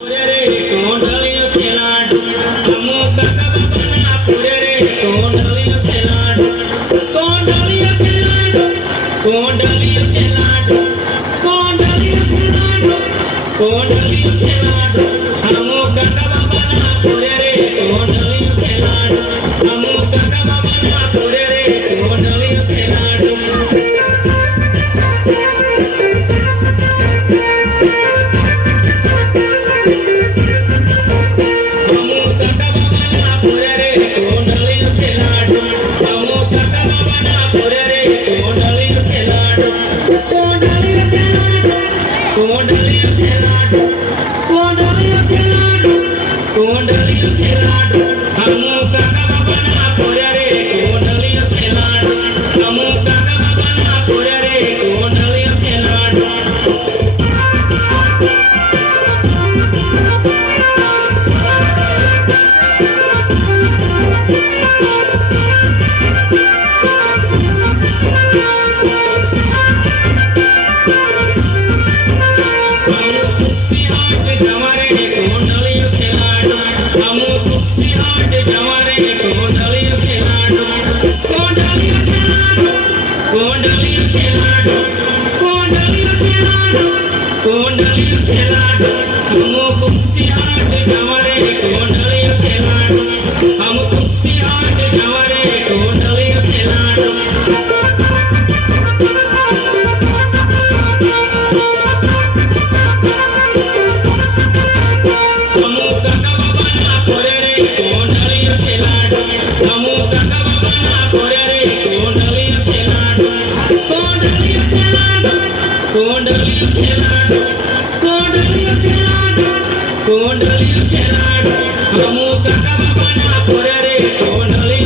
पुरे रे कोंडलियो खेलाडू हमो काका बाबाना पुरे रे कोंडलियो खेलाडू कोंडलियो खेलाडू कोंडलियो खेलाडू कोंडलियो खेलाडू कोंडलियो खेलाडू हमो काका बाबाना पुरे रे कोंडलियो खेलाडू हमो काका बाबाना पुरे रे कोंडलियो खेलाडू कोंडलियो खेलाडू कोंडलियो खेलाडू कोंडलियो खेलाडू हमो काका बाबाना पुरे रे कोंडलियो खेलाडू हमो काका बाबाना पुरे रे कोंडलियो खेलाडू कोंडलियो खेलाडू कोंडलियो खेलाडू कोंडलियो खेलाडू हमो कुस्ती हाट जमारे कोंडलियो खेलाडू हम कुस्ती हाट जमारे कोंडलियो खेलाडू हमो काका बाबाना पुरे रे कोंडलियो खेलाडू हमो काका बाबाना पुरे रे कोंडलियो खेलाडू कोंडलियो खेलाडू कोंडलियो खेलाडू कोंडलियो खेलाडू कोंडलियो खेलाडू हमो काका बाबाना पुरे रे कोंडलियो